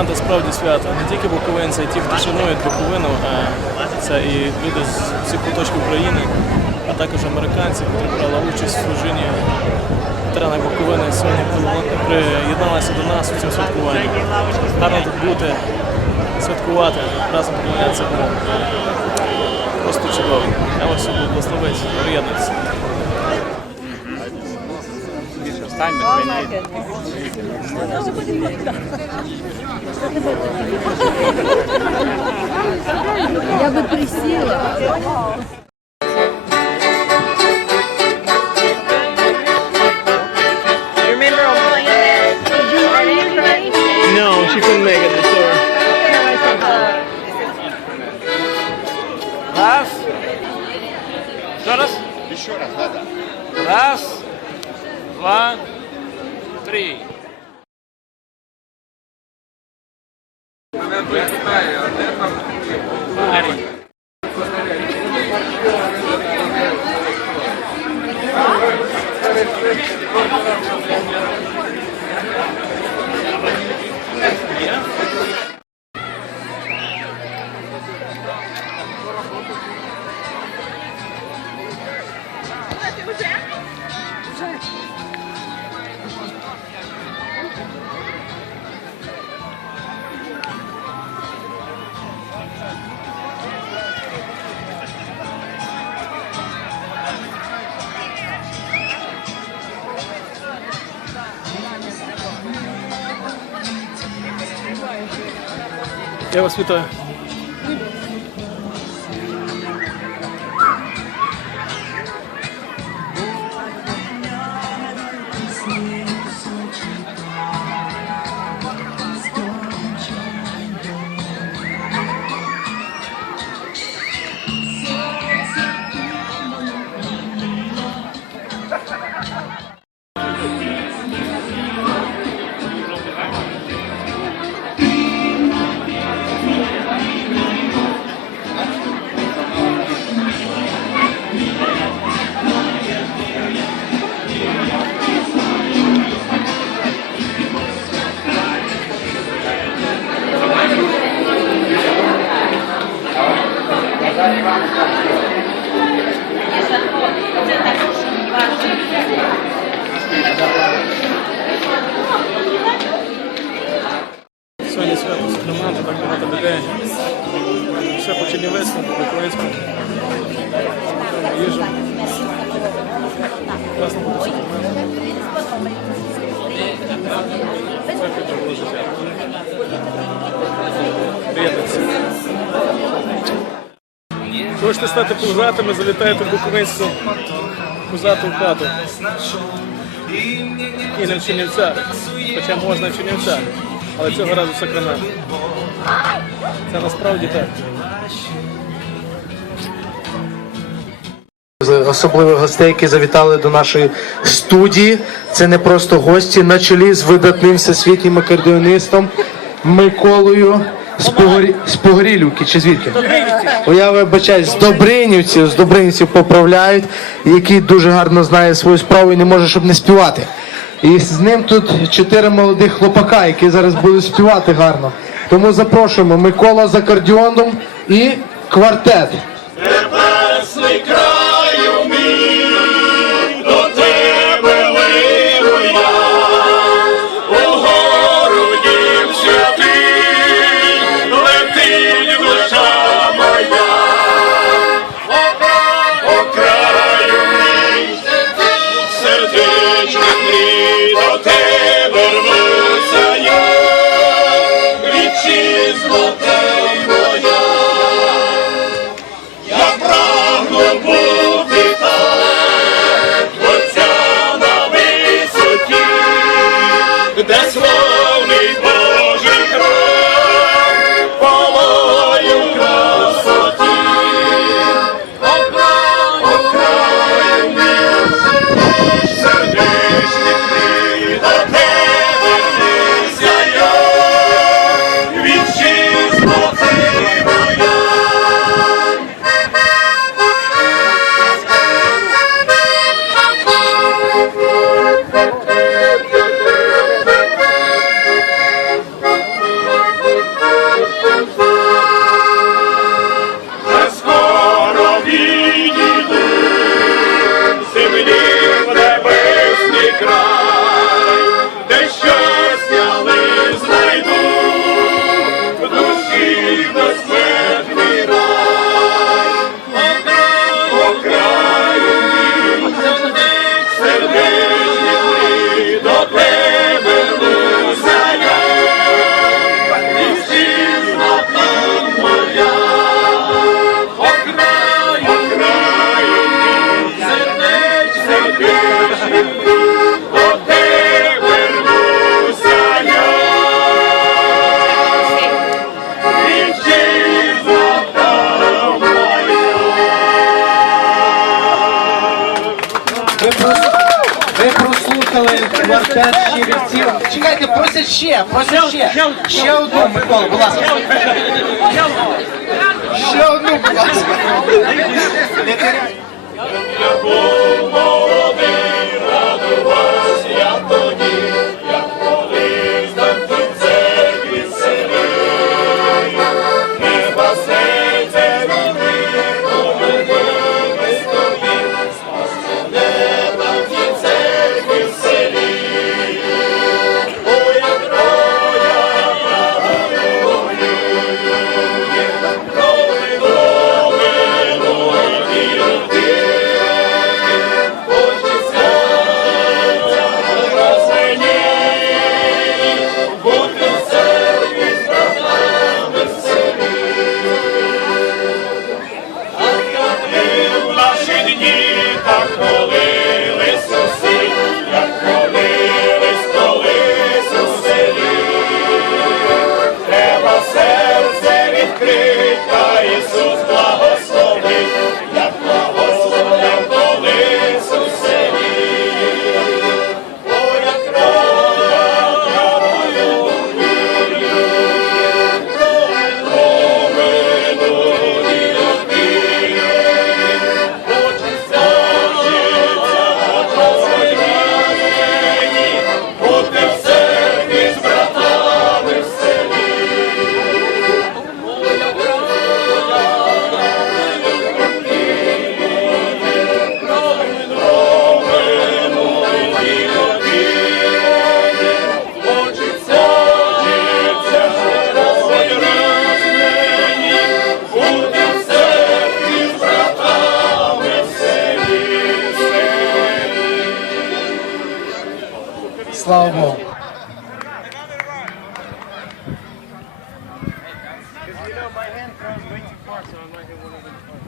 Сьогодні справді свято. Не тільки буковинці, а й ті, хто шанують Буковину, а це і люди з всіх куточків України, а також американці, які брали участь в служінні ветерани Буковини сьогодні приєдналися до нас у цьому святкуванні. Гарно тут бути, святкувати, разом приєднатися Богом. Просто чудово. Я вас всіх благословить, приєднуйтеся. Я би присіла. два, три. Парень. Я вас вітаю. Хочете стати пузатими, залітайте в Буковинську пузату в хату. І не в. Хоча можна в але цього разу в Сакраменто. Це насправді так. Особливих гостей, які завітали до нашої студії. Це не просто гості на чолі з видатним всесвітнім акордеонистом Миколою з, Погорі... з Погорілівки чи звідки? Я вибачаюсь, з Добринівців, з Добринівців поправляють, який дуже гарно знає свою справу і не може, щоб не співати. І з ним тут чотири молодих хлопака, які зараз будуть співати гарно. Тому запрошуємо Микола з акордеоном і квартет. Я прагну Чекайте, просять ще, просять ще. Ще одну, Микола, будь ласка. You know, my hand froze way too far, so I'm not going to them.